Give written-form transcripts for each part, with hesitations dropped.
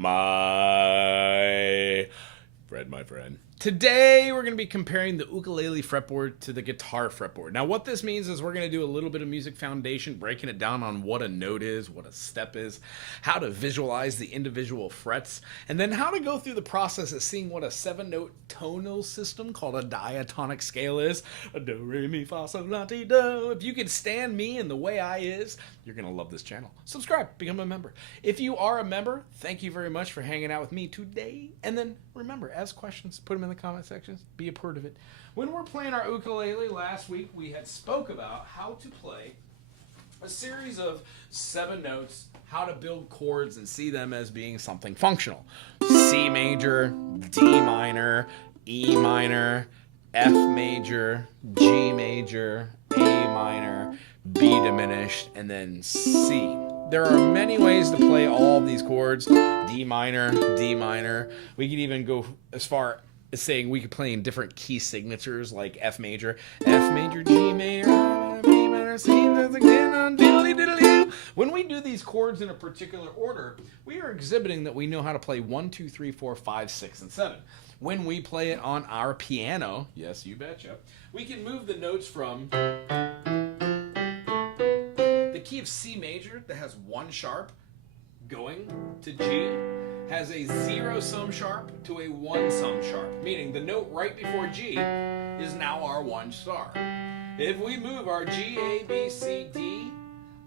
my friend. Today, we're going to be comparing the ukulele fretboard to the guitar fretboard. Now, what this means is we're going to do a little bit of music foundation, breaking it down on what a note is, what a step is, how to visualize the individual frets, and then how to go through the process of seeing what a 7-note tonal system called a diatonic scale is. A do, re, mi, fa, sol, la, ti, do. If you can stand me and the way I is, you're going to love this channel. Subscribe, become a member. If you are a member, thank you very much for hanging out with me today. And then remember, ask questions, put them in the comment sections, be a part of it. When we're playing our ukulele last week, we had spoke about how to play a series of 7 notes, how to build chords and see them as being something functional. C major, D minor, E minor, F major, G major, A minor, B diminished, and then C. There are many ways to play all of these chords. D minor, D minor. We could even go as far as saying we could play in different key signatures like F major, G major, B minor, C, again, diddly diddly. When we do these chords in a particular order, we are exhibiting that we know how to play 1, 2, 3, 4, 5, 6, and 7. When we play it on our piano, yes, you betcha, we can move the notes from the key of C major that has 1 sharp going to G has a 0 sum sharp to a 1 sum sharp, meaning the note right before G is now our 1 star. If we move our G, A, B, C, D,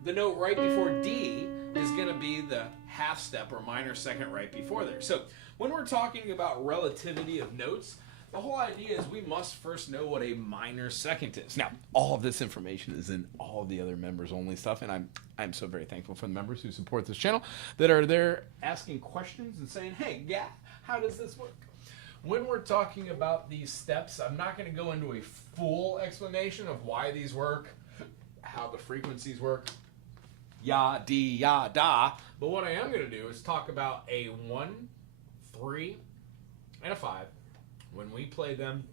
the note right before D is going to be the half step or minor second right before there. So when we're talking about relativity of notes, the whole idea is we must first know what a minor second is. Now, all of this information is in all of the other members only stuff, and I'm so very thankful for the members who support this channel that are there asking questions and saying, hey, yeah, how does this work? When we're talking about these steps, I'm not going to go into a full explanation of why these work, how the frequencies work, ya, di, ya, da, but what I am going to do is talk about a 1, 3, and a 5. When we play them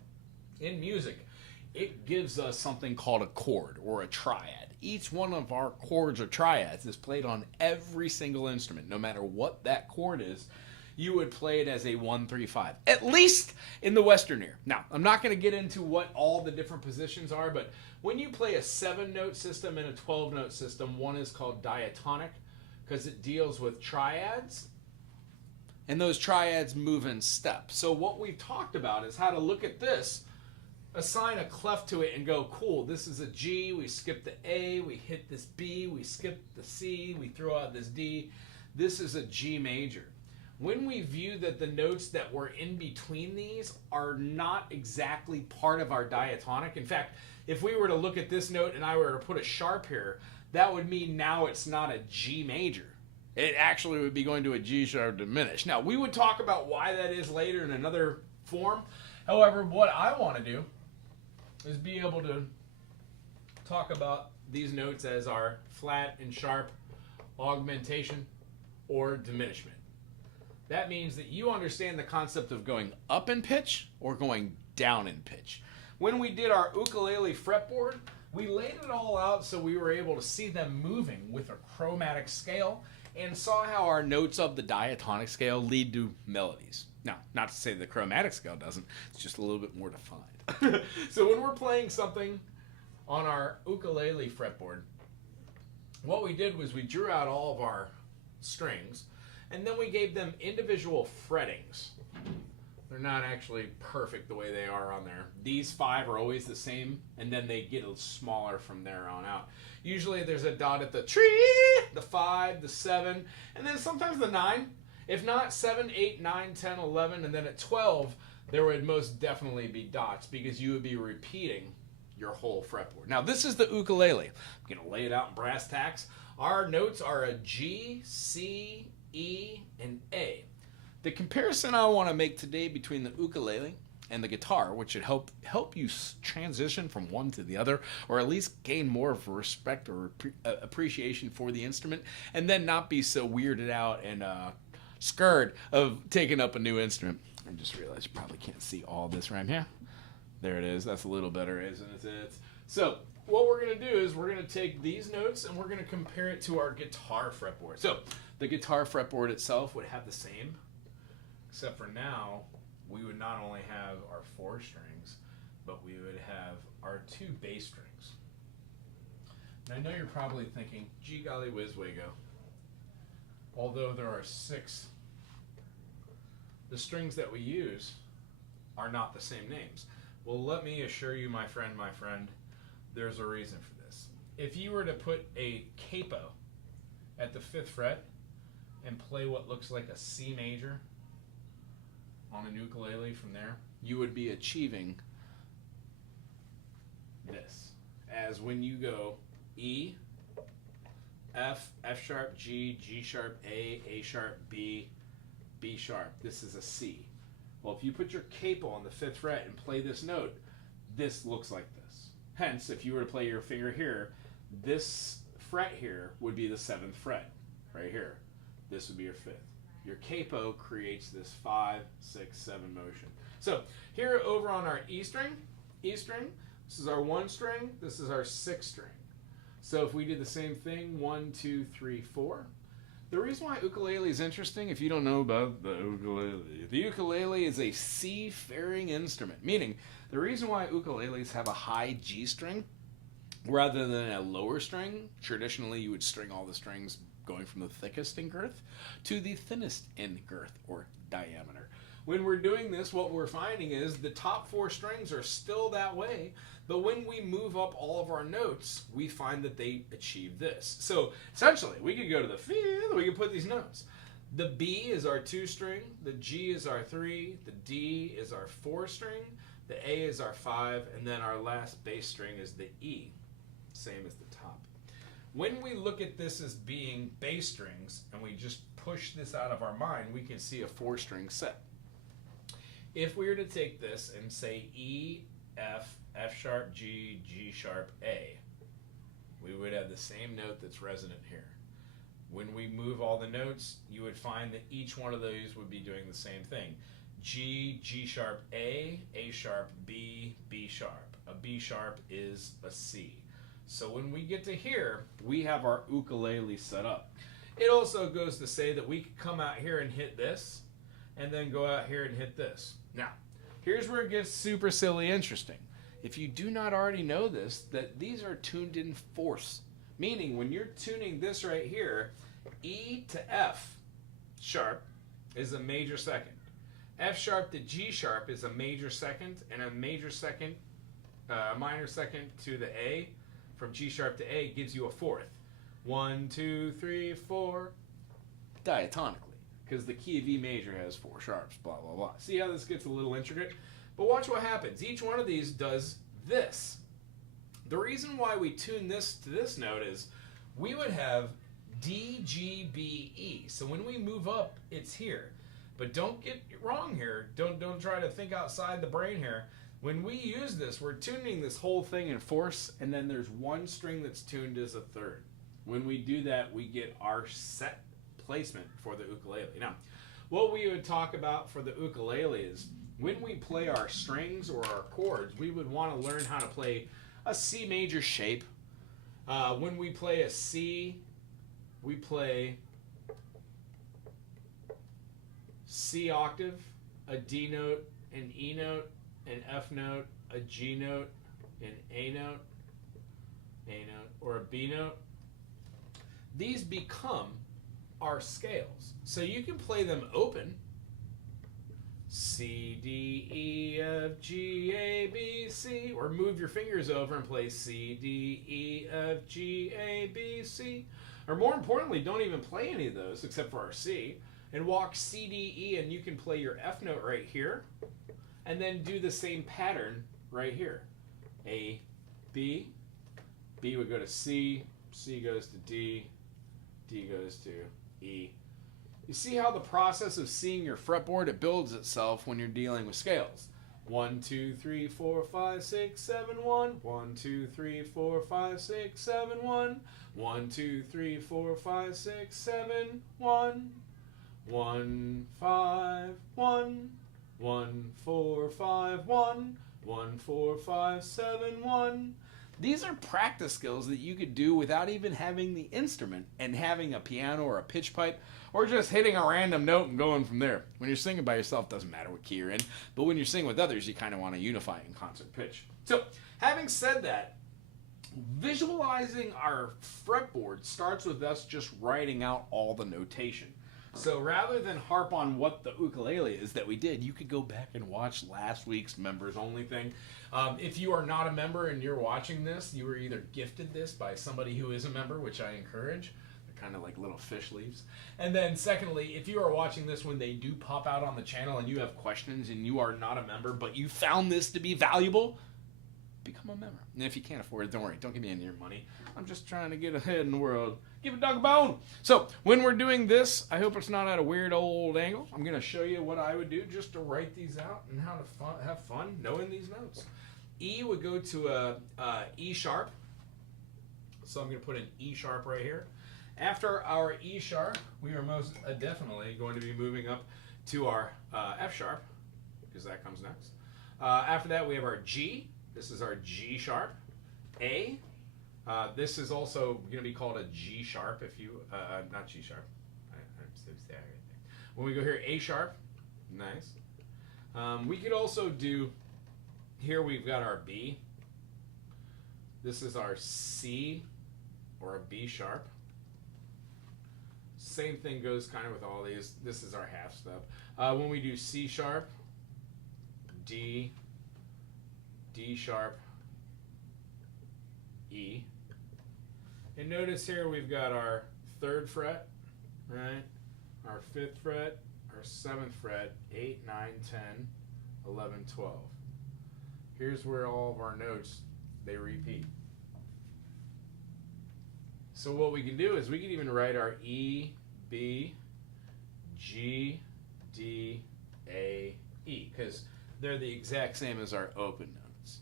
in music, it gives us something called a chord or a triad. Each one of our chords or triads is played on every single instrument. No matter what that chord is, you would play it as a 1, 3, 5, at least in the Western ear. Now, I'm not going to get into what all the different positions are, but when you play a 7-note system and a 12-note system, one is called diatonic because it deals with triads. And those triads move in step. So what we've talked about is how to look at this, assign a clef to it and go, cool, this is a G, we skip the A, we hit this B, we skip the C, we throw out this D. This is a G major. When we view that the notes that were in between these are not exactly part of our diatonic. In fact, if we were to look at this note and I were to put a sharp here, that would mean now it's not a G major. It actually would be going to a G sharp diminished. Now, we would talk about why that is later in another form. However, what I want to do is be able to talk about these notes as our flat and sharp augmentation or diminishment. That means that you understand the concept of going up in pitch or going down in pitch. When we did our ukulele fretboard, we laid it all out so we were able to see them moving with a chromatic scale and saw how our notes of the diatonic scale lead to melodies. Now, not to say the chromatic scale doesn't, it's just a little bit more defined. So when we're playing something on our ukulele fretboard, what we did was we drew out all of our strings, and then we gave them individual frettings. They're not actually perfect the way they are on there. These 5 are always the same, and then they get smaller from there on out. Usually there's a dot at the tree, the 5, the 7, and then sometimes the 9. If not, 7, 8, 9, 10, 11, and then at 12, there would most definitely be dots because you would be repeating your whole fretboard. Now, this is the ukulele. I'm going to lay it out in brass tacks. Our notes are a G, C, E, and A. The comparison I want to make today between the ukulele and the guitar, which should help you transition from one to the other, or at least gain more of respect or appreciation for the instrument, and then not be so weirded out and scared of taking up a new instrument. I just realized you probably can't see all this right here. There it is. That's a little better, isn't it? So what we're going to do is we're going to take these notes and we're going to compare it to our guitar fretboard. So The guitar fretboard itself would have the same, except for now we would not only have our 4 strings, but we would have our 2 bass strings. And I know you're probably thinking, gee golly whiz Wago, although there are 6, the strings that we use are not the same names. Well, let me assure you, my friend, there's a reason for this. If you were to put a capo at the 5th fret and play what looks like a C major on an ukulele from there, you would be achieving this. As when you go E, F, F sharp, G, G sharp, A sharp, B, B sharp. This is a C. Well, if you put your capo on the 5th fret and play this note, this looks like this. Hence, if you were to play your finger here, this fret here would be the 7th fret, right here. This would be your 5th. Your capo creates this 5, 6, 7 motion. So here over on our E string, this is our 1 string, this is our 6th string. So if we did the same thing, 1, 2, 3, 4. The reason why ukulele is interesting, if you don't know about the ukulele is a C-faring instrument, meaning the reason why ukuleles have a high G string rather than a lower string, traditionally you would string all the strings going from the thickest in girth to the thinnest in girth or diameter. When we're doing this, what we're finding is the top 4 strings are still that way, but when we move up all of our notes, we find that they achieve this. So essentially, we could go to the 5th, we could put these notes. The B is our 2 string, the G is our 3, the D is our 4 string, the A is our 5, and then our last bass string is the E, same as the top. When we look at this as being bass strings, and we just push this out of our mind, we can see a 4-string set. If we were to take this and say E, F, F sharp, G, G sharp, A, we would have the same note that's resonant here. When we move all the notes, you would find that each one of those would be doing the same thing. G, G sharp, A sharp, B, B sharp. A B sharp is a C. So when we get to here, we have our ukulele set up. It also goes to say that we could come out here and hit this, and then go out here and hit this. Now, here's where it gets super silly interesting. If you do not already know this, that these are tuned in fourths, meaning when you're tuning this right here, E to F sharp is a major second. F sharp to G sharp is a major second, and a major second, minor second to the A from G sharp to A gives you a 4th. 1, 2, 3, 4, diatonically, because the key of E major has 4 sharps, blah, blah, blah. See how this gets a little intricate? But watch what happens. Each one of these does this. The reason why we tune this to this note is we would have D, G, B, E. So when we move up, it's here. But don't get it wrong here. Don't try to think outside the brain here. When we use this, we're tuning this whole thing in fourths, and then there's 1 string that's tuned as a 3rd. When we do that, we get our set placement for the ukulele. Now, what we would talk about for the ukulele is when we play our strings or our chords, we would want to learn how to play a C major shape. When we play a C, we play C octave, a D note, an E note, an F note, a G note, an A note, or a B note. These become our scales. So you can play them open. C, D, E, F, G, A, B, C. Or move your fingers over and play C, D, E, F, G, A, B, C. Or more importantly, don't even play any of those except for our C. And walk C, D, E, and you can play your F note right here. And then do the same pattern right here. A, B. B would go to C. C goes to D. D goes to E. You see how the process of seeing your fretboard, it builds itself when you're dealing with scales. 1, 2, 3, 4, 5, 6, 7, 1. 1, 2, 3, 4, 5, 6, 7, 1. 1, 2, 3, 4, 5, 6, 7, 1. 1, 5, 1. 1, 4, 5, 1. 1, 4, 5, 7, 1. These are practice skills that you could do without even having the instrument and having a piano or a pitch pipe or just hitting a random note and going from there. When you're singing by yourself, it doesn't matter what key you're in, but when you're singing with others, you kind of want to unify in concert pitch. So, having said that, visualizing our fretboard starts with us just writing out all the notation. So rather than harp on what the ukulele is that we did, you could go back and watch last week's members only thing. If you are not a member and you're watching this, you were either gifted this by somebody who is a member, which I encourage. They're kind of like little fish leaves. And then secondly, if you are watching this when they do pop out on the channel and you have questions and you are not a member, but you found this to be valuable, become a member. And if you can't afford it, don't worry. Don't give me any of your money. I'm just trying to get ahead in the world. Give a dog a bone. So when we're doing this, I hope it's not at a weird old angle. I'm going to show you what I would do just to write these out and how to have fun knowing these notes. E would go to a E sharp. So I'm going to put an E sharp right here. After our E sharp, we are most definitely going to be moving up to our F sharp, because that comes next. After that, we have our G. This is our G sharp. A. This is also going to be called a G sharp if you, not G sharp. When we go here, A sharp. Nice. We could also do, here we've got our B. This is our C or a B sharp. Same thing goes kind of with all these. This is our half step. When we do C sharp, D, D sharp, E. And notice here we've got our 3rd fret, right? Our 5th fret, our 7th fret, 8, 9, 10, 11, 12. Here's where all of our notes, they repeat. So what we can do is we can even write our E, B, G, D, A, E, because they're the exact same as our open notes.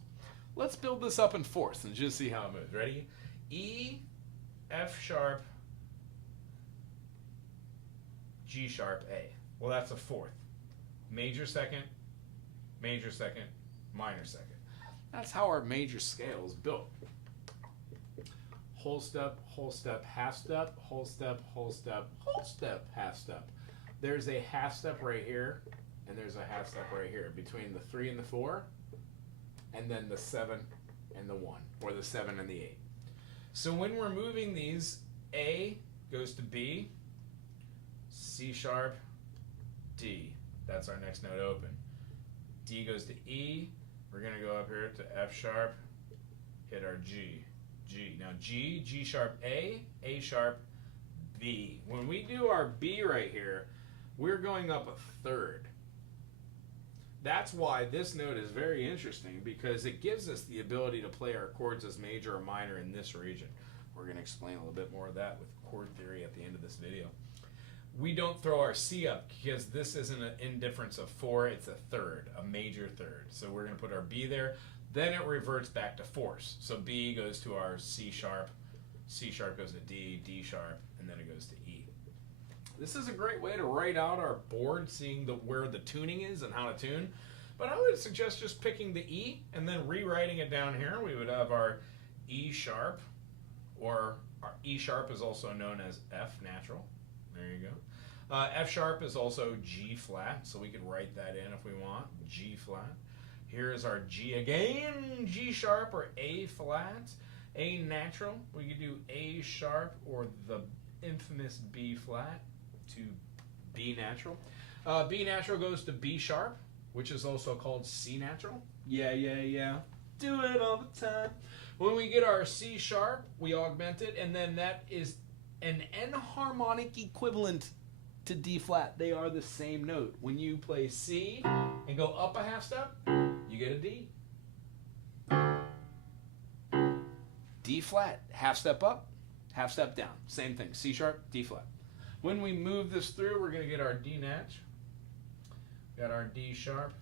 Let's build this up in fourths and just see how it moves. Ready? E, F sharp, G sharp, A. Well, that's a 4th. Major second, minor second. That's how our major scale is built. Whole step, half step, whole step, whole step, whole step, half step. There's a half step right here, and there's a half step right here between the 3 and the 4, and then the 7 and the 1, or the 7 and the 8. So when we're moving these, A goes to B, C sharp, D. That's our next note open. D goes to E. We're going to go up here to F sharp, hit our G. G. Now G, G sharp A sharp, B. When we do our B right here, we're going up a 3rd. That's why this note is very interesting, because it gives us the ability to play our chords as major or minor in this region. We're going to explain a little bit more of that with chord theory at the end of this video. We don't throw our C up because this isn't an indifference of 4, it's a 3rd, a major 3rd. So we're going to put our B there. Then it reverts back to 4ths. So B goes to our C sharp goes to D, D sharp, and then it goes to E. This is a great way to write out our board, seeing where the tuning is and how to tune. But I would suggest just picking the E and then rewriting it down here. We would have our E sharp, or our E sharp is also known as F natural. There you go. F sharp is also G flat, so we could write that in if we want, G flat. Here's our G again, G sharp or A flat. A natural, we could do A sharp or the infamous B flat to B natural. B natural goes to B sharp, which is also called C natural. Yeah. Do it all the time. When we get our C sharp, we augment it, and then that is an enharmonic equivalent to D flat. They are the same note. When you play C and go up a half step, you get a D. D flat, half step up, half step down. Same thing, C sharp, D flat. When we move this through, we're going to get our D natch. Got our D sharp.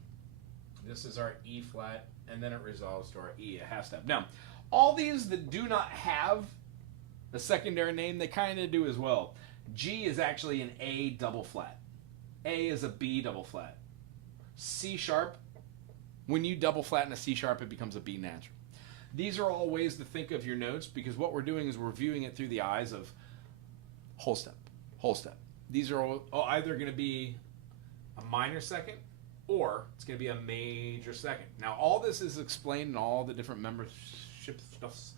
This is our E flat, and then it resolves to our E, a half step. Now, all these that do not have a secondary name, they kind of do as well. G is actually an A double flat. A is a B double flat. C sharp, when you double flatten a C sharp, it becomes a B natural. These are all ways to think of your notes, because what we're doing is we're viewing it through the eyes of whole step, whole step. These are all either going to be a minor second or it's going to be a major second. Now, all this is explained in all the different membership stuffs,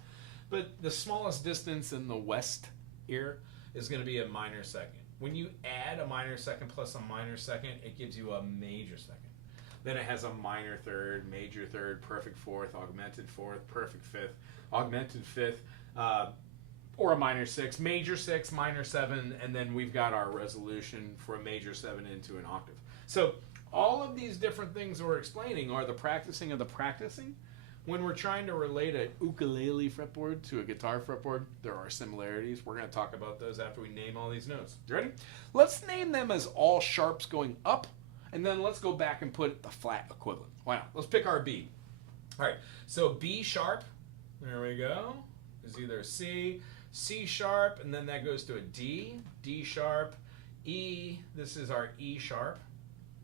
but the smallest distance in the west ear is going to be a minor second. When you add a minor second plus a minor second, it gives you a major second. Then it has a minor third, major third, perfect fourth, augmented fourth, perfect fifth, augmented fifth, or a minor six, major six, minor seven, and then we've got our resolution for a major seven into an octave. So all of these different things we're explaining are the practicing of the practicing. When we're trying to relate a ukulele fretboard to a guitar fretboard, there are similarities. We're going to talk about those after we name all these notes. You ready? Let's name them as all sharps going up, and then let's go back and put the flat equivalent. Why not? Let's pick our B. All right, so B sharp, there we go, is either C, C sharp, and then that goes to a D, D sharp, E, this is our E sharp,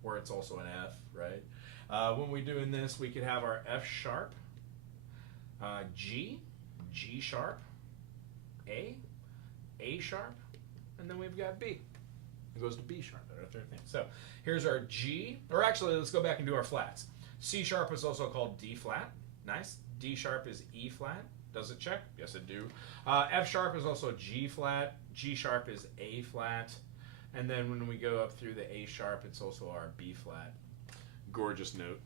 where it's also an F, right? When we're doing this, we could have our F sharp, G, G sharp, A sharp, and then we've got B. It goes to B sharp, our third thing. So here's our G, or actually let's go back and do our flats. C sharp is also called D flat, nice. D sharp is E flat, does it check? Yes it do. F sharp is also G flat, G sharp is A flat, and then when we go up through the A sharp, it's also our B flat. Gorgeous note.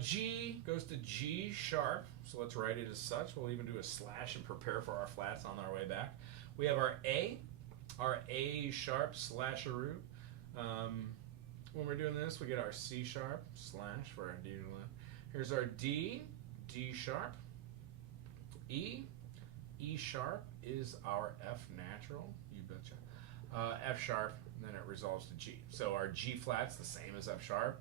G goes to G sharp, so let's write it as such. We'll even do a slash and prepare for our flats on our way back. We have our A sharp slasheroo. When we're doing this, we get our C sharp slash for our D. Here's our D, D sharp, E sharp is our F natural, you betcha. F sharp, and then it resolves to G. So our G flat's the same as F sharp.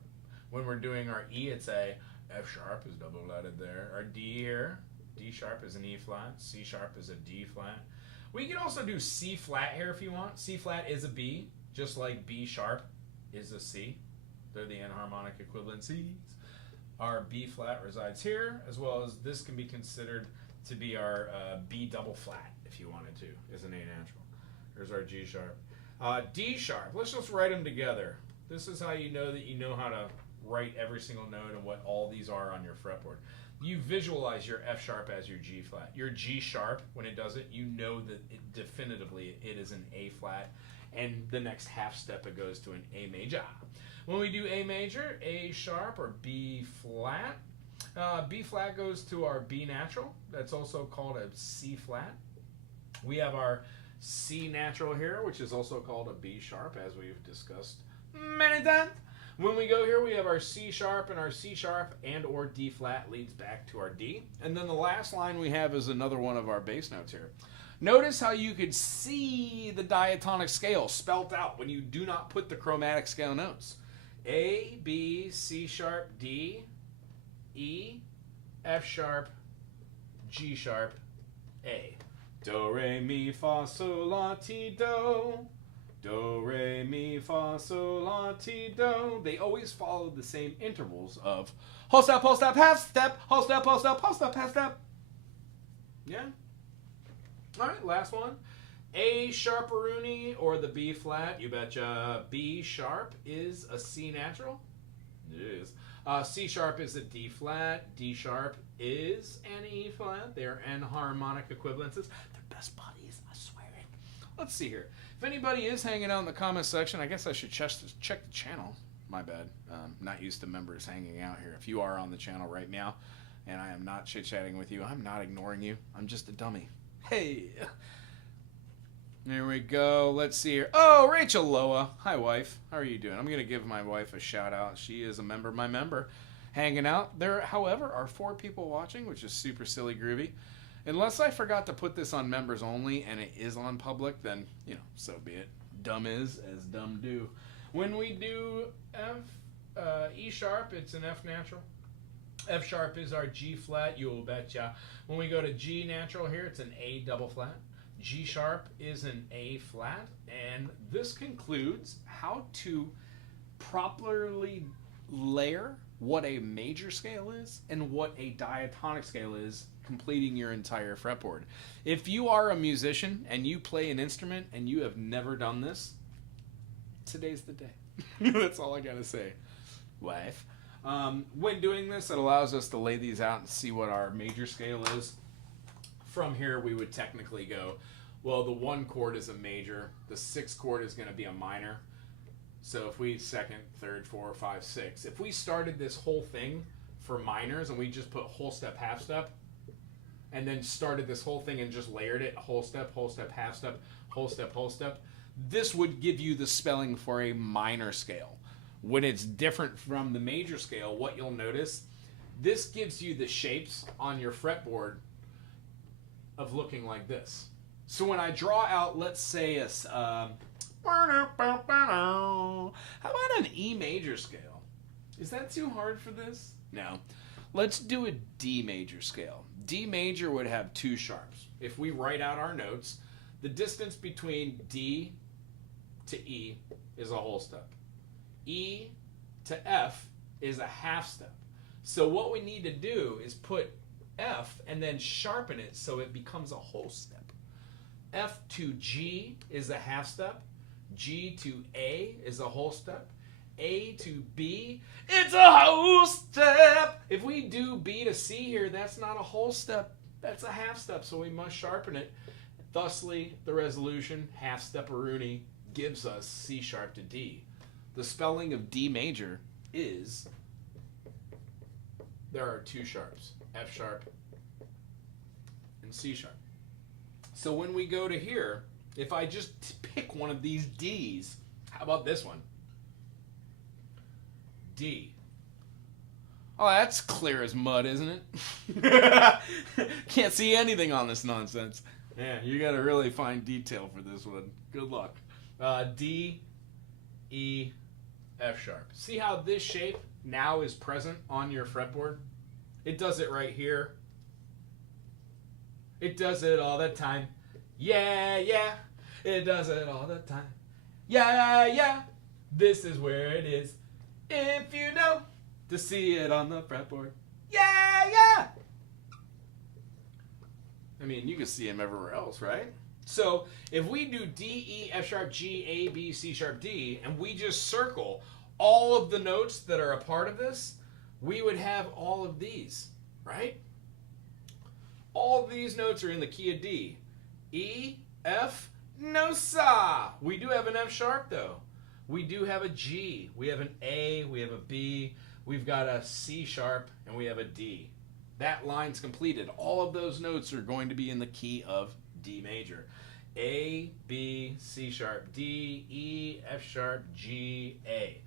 When we're doing our E, it's a F sharp is double flatted there. Our D here, D sharp is an E flat, C sharp is a D flat. We can also do C flat here if you want. C flat is a B, just like B sharp is a C. They're the enharmonic equivalencies. Our B flat resides here, as well as this can be considered to be our B double flat if you wanted to, is an A natural. Here's our G sharp. D sharp, let's just write them together. This is how you know that you know how to write every single note and what all these are on your fretboard. You visualize your F sharp as your G flat. Your G sharp, when it does it, you know that it definitively it is an A flat, and the next half step it goes to an A major. When we do A major, A sharp or B flat. B flat goes to our B natural. That's also called a C flat. We have our C natural here, which is also called a B sharp, as we've discussed many times. When we go here, we have our C sharp, and our C sharp and or D flat leads back to our D. And then the last line we have is another one of our bass notes here. Notice how you could see the diatonic scale spelt out when you do not put the chromatic scale notes. A, B, C sharp, D, E, F sharp, G sharp, A. Do, re, mi, fa, sol, la, ti, do. Do, re, mi, fa, sol, la, ti, do. They always follow the same intervals of whole step, half step, whole step, half step. Yeah? All right, last one. A sharparoonie or the B flat, you betcha. B sharp is a C natural. It is. C sharp is a D flat. D sharp is an E flat. They're enharmonic equivalences. They're best buddies, I swear it. Let's see here. If anybody is hanging out in the comments section, I guess I should check the channel. My bad. Not used to members hanging out here. If you are on the channel right now and I am not chit-chatting with you, I'm not ignoring you. I'm just a dummy. Hey. There we go. Let's see here. Oh, Rachel Loa. Hi, wife. How are you doing? I'm going to give my wife a shout out. She is a member of my member hanging out. There, however, are 4 people watching, which is super silly groovy. Unless I forgot to put this on members only and it is on public, then, you know, so be it. Dumb is as dumb do. When we do E sharp, it's an F natural. F sharp is our G flat, you'll betcha. When we go to G natural here, it's an A double flat. G sharp is an A flat. And this concludes how to properly layer what a major scale is and what a diatonic scale is, completing your entire fretboard. If you are a musician and you play an instrument and you have never done this, today's the day. That's all I gotta say, wife. When doing this, it allows us to lay these out and see what our major scale is. From here, we would technically go, well, the 1 chord is a major, the 6th chord is going to be a minor. So if we 2nd, 3rd, 4, 5, 6, if we started this whole thing for minors and we just put whole step, half step, and then started this whole thing and just layered it, whole step, half step, whole step, this would give you the spelling for a minor scale. When it's different from the major scale, what you'll notice, this gives you the shapes on your fretboard of looking like this. So when I draw out, let's say how about an E major scale? Is that too hard for this? No. Let's do a D major scale. D major would have 2 sharps. If we write out our notes, the distance between D to E is a whole step. E to F is a half step. So what we need to do is put F and then sharpen it so it becomes a whole step. F to G is a half step. G to A is a whole step. A to B, it's a whole step. If we do B to C here, that's not a whole step. That's a half step, so we must sharpen it. Thusly, the resolution, half step-a-rooney, gives us C sharp to D. The spelling of D major is, there are 2 sharps, F sharp and C sharp. So when we go to here, if I just pick one of these Ds, how about this one? D. Oh, that's clear as mud, isn't it? Can't see anything on this nonsense. Yeah, you got to really find detail for this one. Good luck. D, E, F sharp. See how this shape now is present on your fretboard? It does it right here. It does it all the time. Yeah, yeah. It does it all the time. Yeah, yeah. This is where it is. If you know to see it on the fretboard. Yeah, yeah. I mean, you can see him everywhere else, right? So if we do D, E, F sharp, G, A, B, C sharp, D, and we just circle all of the notes that are a part of this, we would have all of these, right? All of these notes are in the key of D. E, F, no sa. We do have an F sharp though. We do have a G. We have an A, we have a B, we've got a C sharp, and we have a D. That line's completed. All of those notes are going to be in the key of D major. A, B, C sharp, D, E, F sharp, G, A.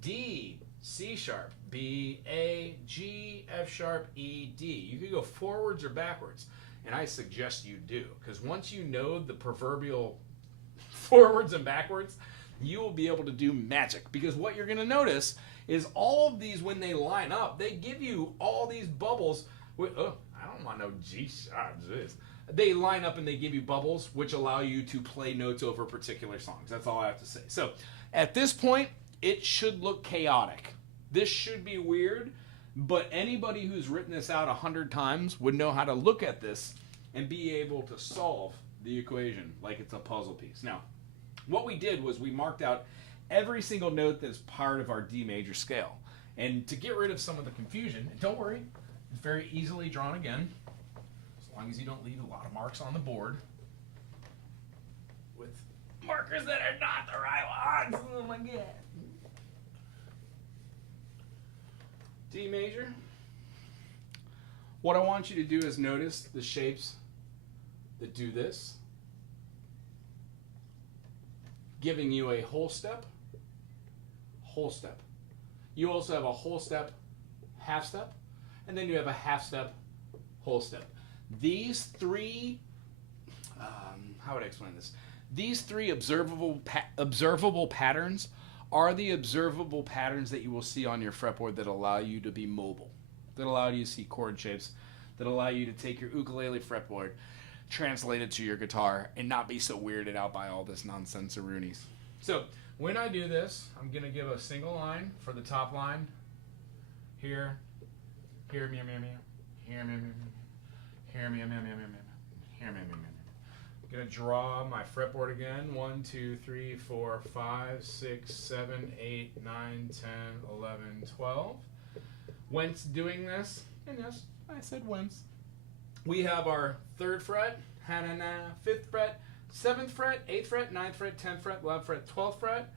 D, C sharp, B, A, G, F sharp, E, D. You could go forwards or backwards, and I suggest you do, because once you know the proverbial forwards and backwards, you will be able to do magic. Because what you're going to notice is all of these, when they line up, they give you all these bubbles. I don't want no G sharps. They line up and they give you bubbles, which allow you to play notes over particular songs. That's all I have to say. So at this point, it should look chaotic. This should be weird, but anybody who's written this out 100 times would know how to look at this and be able to solve the equation like it's a puzzle piece. Now, what we did was we marked out every single note that's part of our D major scale. And to get rid of some of the confusion, and don't worry, it's very easily drawn again, as long as you don't leave a lot of marks on the board with markers that are not the right ones. Oh my God. D major. What I want you to do is notice the shapes that do this, giving you a whole step, whole step. You also have a whole step, half step, and then you have a half step, whole step. These 3, how would I explain this? These 3 observable patterns are the observable patterns that you will see on your fretboard that allow you to be mobile, that allow you to see chord shapes, that allow you to take your ukulele fretboard, translate it to your guitar, and not be so weirded out by all this nonsense-a-roonies. So when I do this, I'm going to give a single line for the top line, here, here, meow, meow, meow, here, meow, meow, meow, here, meow, meow, meow, meow, meow, here, meow, meow, meow. I'm going to draw my fretboard again. 1, 2, 3, 4, 5, 6, 7, 8, 9, 10, 11, 12. Whence doing this? And yes, I said whence. We have our 3rd fret, 5th fret, 7th fret, 8th fret, 9th fret, 10th fret, 11th fret, 12th fret.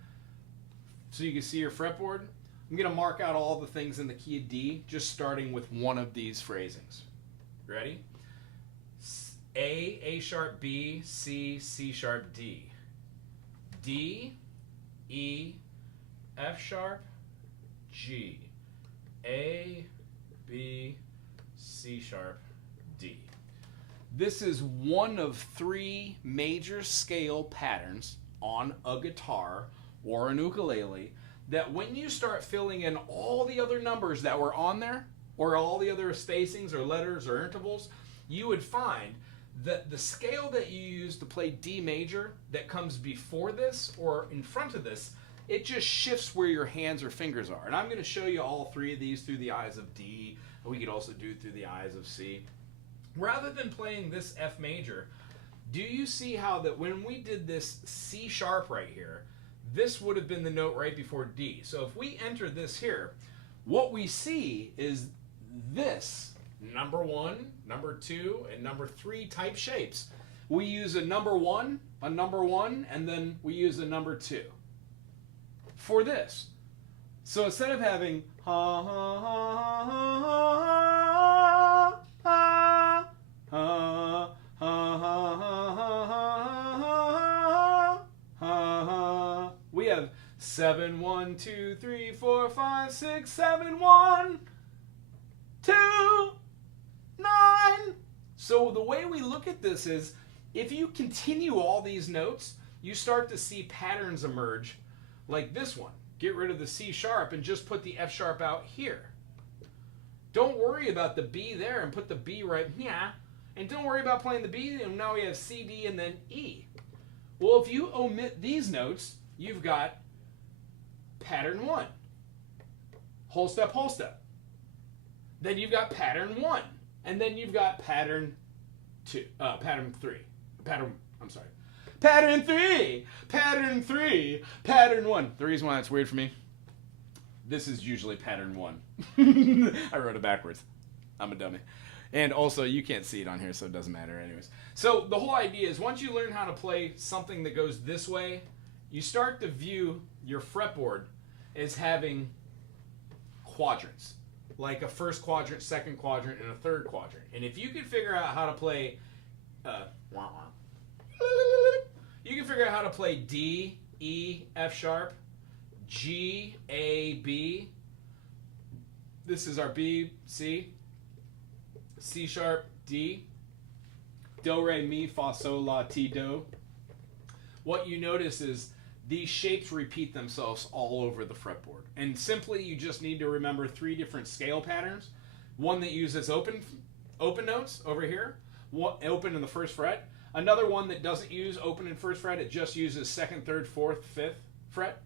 So you can see your fretboard. I'm going to mark out all the things in the key of D, just starting with one of these phrasings. Ready? A sharp, B, C, C sharp, D. D, E, F sharp, G. A, B, C sharp, D. This is one of 3 major scale patterns on a guitar or an ukulele that when you start filling in all the other numbers that were on there, or all the other spacings or letters or intervals, you would find that the scale that you use to play D major that comes before this or in front of this, it just shifts where your hands or fingers are. And I'm going to show you all 3 of these through the eyes of D. We could also do it through the eyes of C. Rather than playing this F major, do you see how that when we did this C sharp right here, this would have been the note right before D. So if we enter this here, what we see is this number 1, number 2, and number 3 type shapes. We use a number 1, and then we use a number 2 for this. So instead of having ha ha ha ha ha ha ha ha ha, we have 7 1 2 3 4 5 6 7 1 2 9. So the way we look at this is, if you continue all these notes, you start to see patterns emerge like this one. Get rid of the C sharp and just put the F sharp out here. Don't worry about the B there and put the B right here. And don't worry about playing the B, and now we have C, D, and then E. Well, if you omit these notes, you've got pattern 1. Whole step, whole step. Then you've got pattern 1. And then you've got pattern 3. Pattern 3. Pattern 3. Pattern 1. The reason why that's weird for me, this is usually pattern 1. I wrote it backwards. I'm a dummy. And also, you can't see it on here, so it doesn't matter anyways. So the whole idea is, once you learn how to play something that goes this way, you start to view your fretboard as having quadrants. Like a first quadrant, second quadrant, and a third quadrant. And if you can figure out how to play D, E, F sharp, G, A, B. This is our B, C, C sharp, D, do, re, mi, fa, sol, la, ti, do. What you notice is these shapes repeat themselves all over the fretboard. And simply, you just need to remember 3 different scale patterns. One that uses open notes over here, open in the 1st fret. Another one that doesn't use open in 1st fret, it just uses 2nd, 3rd, 4th, 5th fret.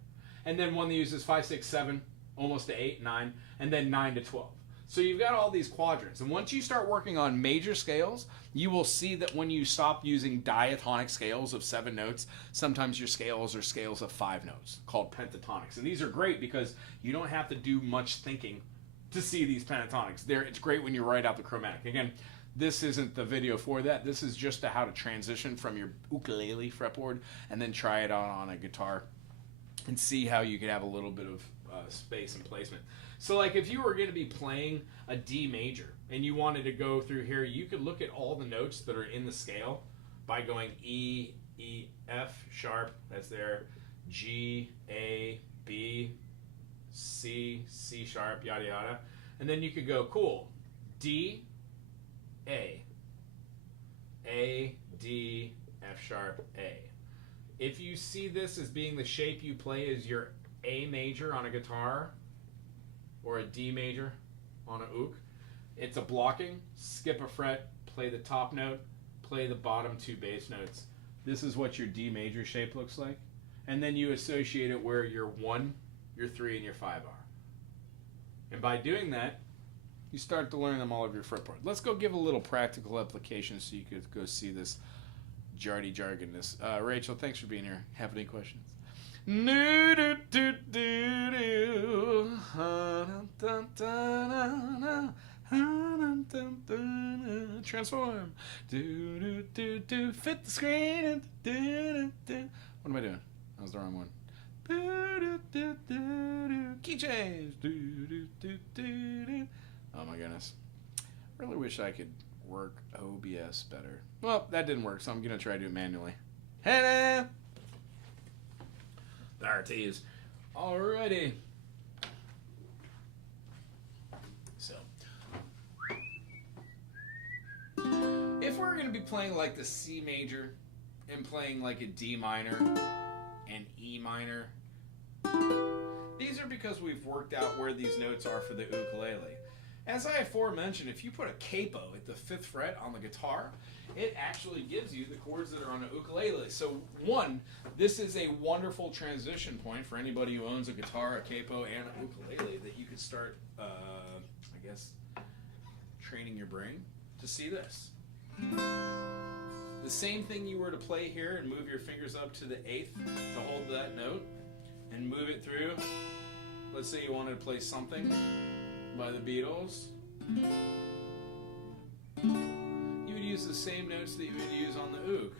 And then one that uses 5, 6, 7, almost to 8, 9, and then 9 to 12. So you've got all these quadrants. And once you start working on major scales, you will see that when you stop using diatonic scales of 7 notes, sometimes your scales are scales of 5 notes, called pentatonics. And these are great because you don't have to do much thinking to see these pentatonics. It's great when you write out the chromatic. Again, this isn't the video for that. This is just how to transition from your ukulele fretboard and then try it out on a guitar and see how you can have a little bit of space and placement. So like if you were going to be playing a D major and you wanted to go through here, you could look at all the notes that are in the scale by going E, E, F sharp, that's there, G, A, B, C, C sharp, yada yada. And then you could go, cool, D, A, D, F sharp, A. If you see this as being the shape you play as your A major on a guitar, or a D major on a uk, it's a blocking, skip a fret, play the top note, play the bottom 2 bass notes. This is what your D major shape looks like. And then you associate it where your 1, your 3, and your 5 are. And by doing that, you start to learn them all over your fretboard. Let's go give a little practical application so you could go see this jargonness. Rachel, thanks for being here. Have any questions? Transform. Fit the screen. What am I doing? That was the wrong one. Key change. Oh my goodness. Really wish I could work OBS better. Well, that didn't work, so I'm going to try to do it manually. Hey there it is. Alrighty. So, if we're going to be playing like the C major and playing like a D minor and E minor, these are because we've worked out where these notes are for the ukulele. As I aforementioned, if you put a capo at the 5th fret on the guitar, it actually gives you the chords that are on a ukulele. So one, this is a wonderful transition point for anybody who owns a guitar, a capo, and a ukulele that you could start, I guess, training your brain to see this. The same thing you were to play here and move your fingers up to the 8th to hold that note and move it through. Let's say you wanted to play Something by the Beatles. You would use the same notes that you would use on the ook.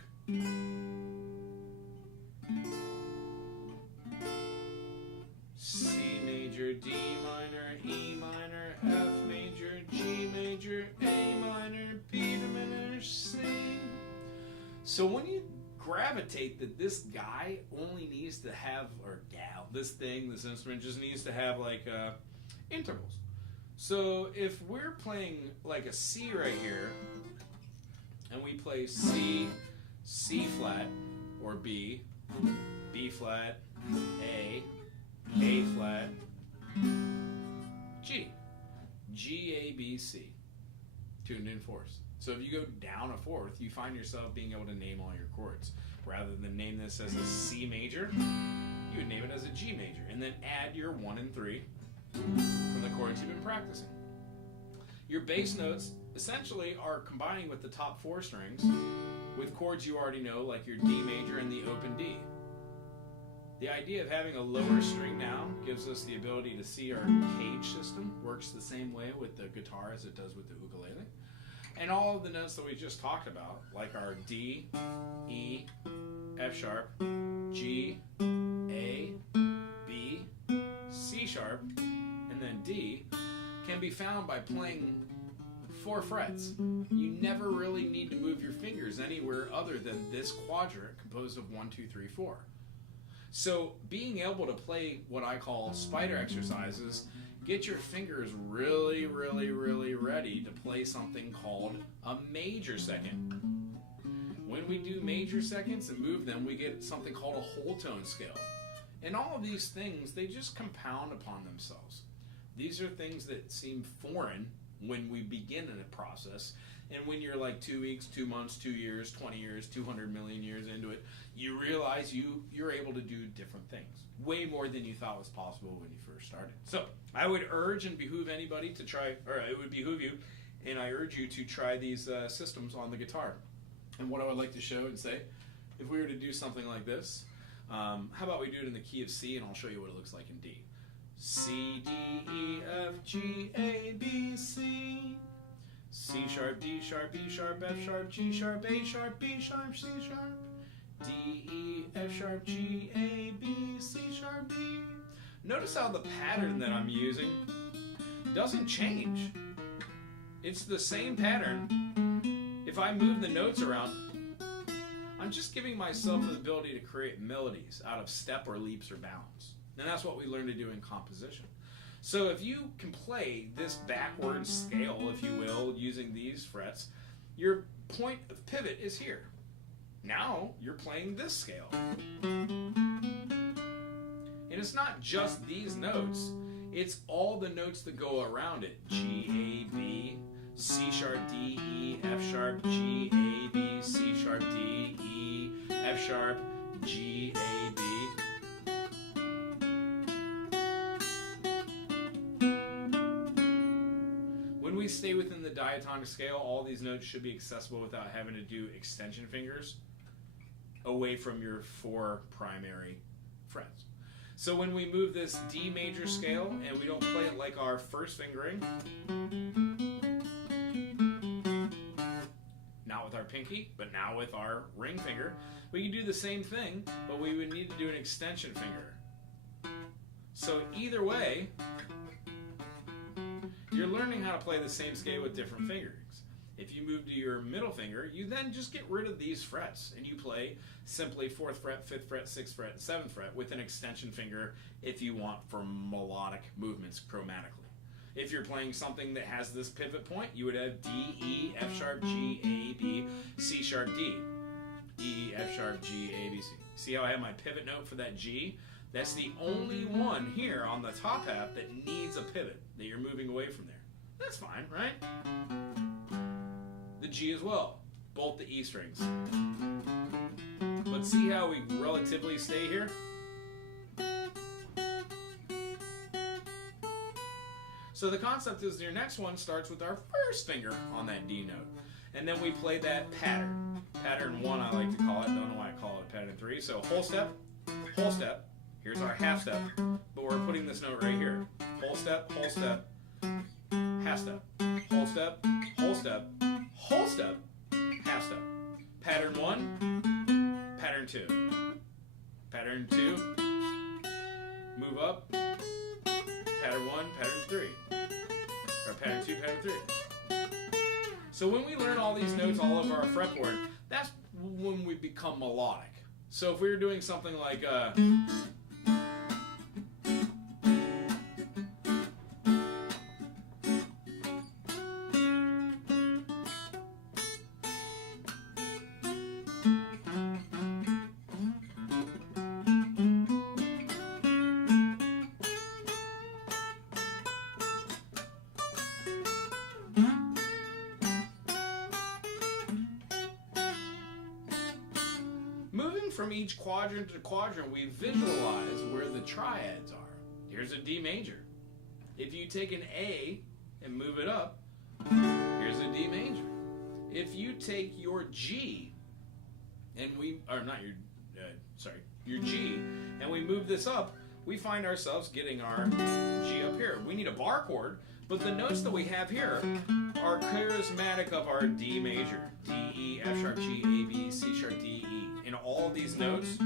C major, D minor, E minor, F major, G major, A minor, B diminished, C. So when you gravitate that this guy only needs to have, or gal, this instrument just needs to have like intervals. So if we're playing like a C right here, and we play C, C flat, or B, B flat, A flat, G, G, A, B, C, tuned in fourths. So if you go down a fourth, you find yourself being able to name all your chords. Rather than name this as a C major, you would name it as a G major, and then add your 1 and 3 from the chords you've been practicing. Your bass notes essentially are combining with the top 4 strings with chords you already know, like your D major and the open D. The idea of having a lower string now gives us the ability to see our cage system works the same way with the guitar as it does with the ukulele. And all of the notes that we just talked about, like our D, E, F sharp, G, A, B, C sharp, and then D, can be found by playing 4 frets. You never really need to move your fingers anywhere other than this quadrant composed of 1, 2, 3, 4. So being able to play what I call spider exercises, get your fingers really, really, really ready to play something called a major second. When we do major seconds and move them, we get something called a whole tone scale. And all of these things, they just compound upon themselves. These are things that seem foreign when we begin in a process. And when you're like 2 weeks, 2 months, 2 years, 20 years, 200 million years into it, you realize you're able to do different things. Way more than you thought was possible when you first started. So I would urge and behoove anybody to try, or it would behoove you, and I urge you to try these systems on the guitar. And what I would like to show and say, if we were to do something like this, how about we do it in the key of C, and I'll show you what it looks like in D. C, D, E, F, G, A, B, C. C sharp, D sharp, E sharp, F sharp, G sharp, A sharp, B sharp, C sharp. D, E, F sharp, G, A, B, C sharp, D. Notice how the pattern that I'm using doesn't change. It's the same pattern. If I move the notes around, I'm just giving myself the ability to create melodies out of step or leaps or bounds. And that's what we learn to do in composition. So if you can play this backward scale, if you will, using these frets, your point of pivot is here. Now you're playing this scale. And it's not just these notes, it's all the notes that go around it. G, A, B, C sharp, D, E, F sharp, G, A, B, C sharp, D, E, F sharp, G, A, B. we stay within the diatonic scale, all these notes should be accessible without having to do extension fingers away from your 4 primary frets. So when we move this D major scale and we don't play it like our first fingering, not with our pinky, but now with our ring finger, we can do the same thing, but we would need to do an extension finger. So either way, you're learning how to play the same scale with different fingerings. If you move to your middle finger, you then just get rid of these frets and you play simply 4th fret, 5th fret, 6th fret, and 7th fret with an extension finger if you want for melodic movements chromatically. If you're playing something that has this pivot point, you would have D, E, F sharp, G, A, B, C sharp, D. E, F sharp, G, A, B, C. See how I have my pivot note for that G? That's the only one here on the top half that needs a pivot, that you're moving away from there. That's fine, right? The G as well, both the E strings. But see how we relatively stay here? So the concept is your next one starts with our first finger on that D note. And then we play that pattern. Pattern 1 I like to call it, don't know why I call it pattern 3. So whole step, here's our half step, but we're putting this note right here. Whole step, half step, whole step, whole step, whole step, half step. Pattern 1, pattern 2. Pattern 2, move up, pattern 1, pattern 3. Or pattern 2, pattern 3. So when we learn all these notes all over our fretboard, that's when we become melodic. So if we were doing something like moving from each quadrant to quadrant, we visualize where the triads are. Here's a D major. If you take an A and move it up, here's a D major. If you take your G and your G, and we move this up, we find ourselves getting our G up here. We need a bar chord, but the notes that we have here are charismatic of our D major. D, E, F sharp, G, A, B, C sharp, D, E. And all these notes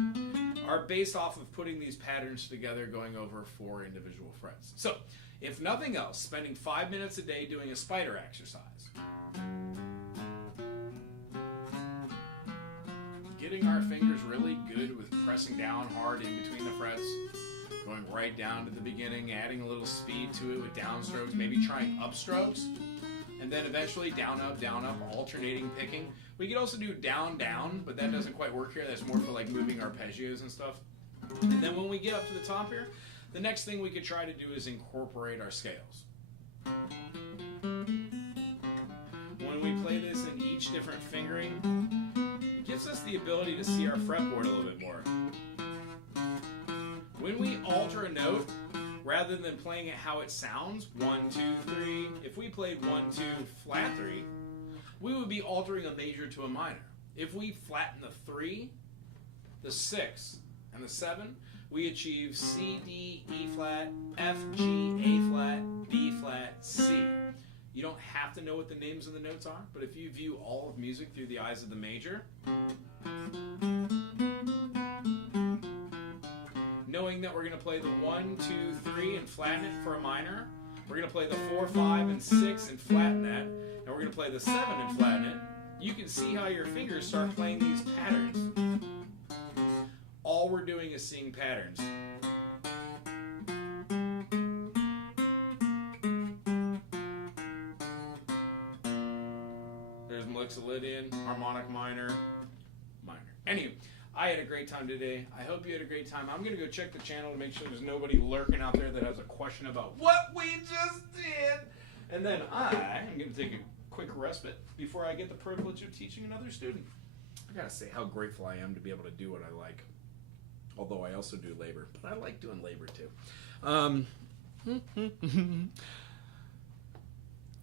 are based off of putting these patterns together going over 4 individual frets. So, if nothing else, spending 5 minutes a day doing a spider exercise. Getting our fingers really good with pressing down hard in between the frets, going right down to the beginning, adding a little speed to it with downstrokes, maybe trying upstrokes, and then eventually down, up, alternating picking. We could also do down, down, but that doesn't quite work here. That's more for like moving arpeggios and stuff. And then when we get up to the top here, the next thing we could try to do is incorporate our scales. When we play this in each different fingering, it gives us the ability to see our fretboard a little bit more. When we alter a note, rather than playing it how it sounds, 1, 2, 3, if we played 1, 2, flat 3, we would be altering a major to a minor. If we flatten the 3, the 6, and the 7, we achieve C, D, E flat, F, G, A flat, B flat, C. You don't have to know what the names of the notes are, but if you view all of music through the eyes of the major, knowing that we're going to play the 1, 2, 3 and flatten it for a minor, we're going to play the 4, 5, and 6 and flatten that, and we're going to play the 7 and flatten it, you can see how your fingers start playing these patterns. All we're doing is seeing patterns. There's Mixolydian, harmonic minor, minor. Anyway, I had a great time today. I hope you had a great time. I'm going to go check the channel to make sure there's nobody lurking out there that has a question about what we just did. And then I am going to take a quick respite before I get the privilege of teaching another student. I got to say how grateful I am to be able to do what I like. Although I also do labor, but I like doing labor too.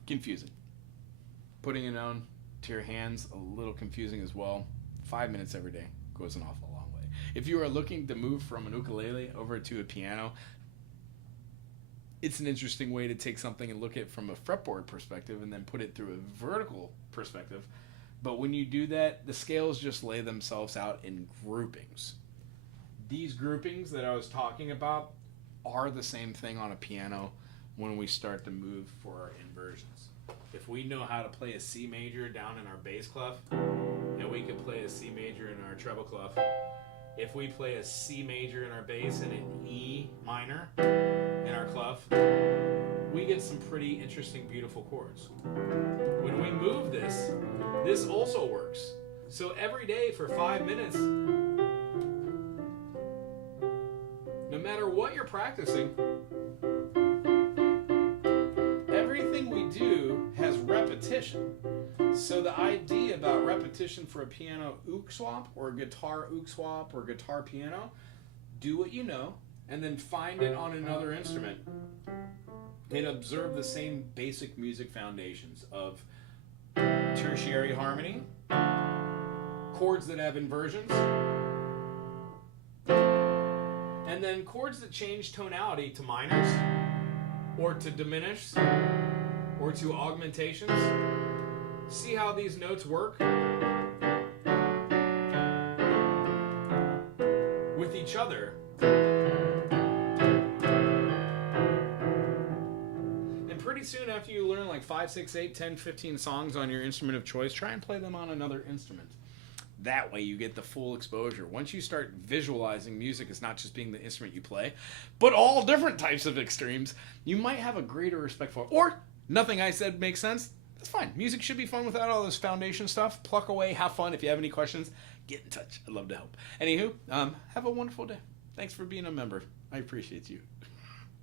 confusing. Putting it on to your hands, a little confusing as well. 5 minutes every day goes an awful long way. If you are looking to move from an ukulele over to a piano, it's an interesting way to take something and look at it from a fretboard perspective and then put it through a vertical perspective. But when you do that, the scales just lay themselves out in groupings. These groupings that I was talking about are the same thing on a piano when we start to move for our inversions. If we know how to play a C major down in our bass clef, and we can play a C major in our treble clef, if we play a C major in our bass and an E minor in our clef, we get some pretty interesting, beautiful chords. When we move this, this also works. So every day for 5 minutes, no matter what you're practicing, everything we do has repetition. So the idea about repetition for a piano ook swap or a guitar ook swap or guitar piano, do what you know and then find it on another instrument and observe the same basic music foundations of tertiary harmony, chords that have inversions, and then chords that change tonality to minors or to diminished or to augmentations. See how these notes work with each other. And pretty soon after you learn like 5, 6, 8, 10, 15 songs on your instrument of choice, try and play them on another instrument. That way you get the full exposure. Once you start visualizing music as not just being the instrument you play, but all different types of extremes, you might have a greater respect for it. Or nothing I said makes sense. That's fine. Music should be fun without all this foundation stuff. Pluck away, have fun. If you have any questions, get in touch. I'd love to help. Anywho, have a wonderful day. Thanks for being a member. I appreciate you.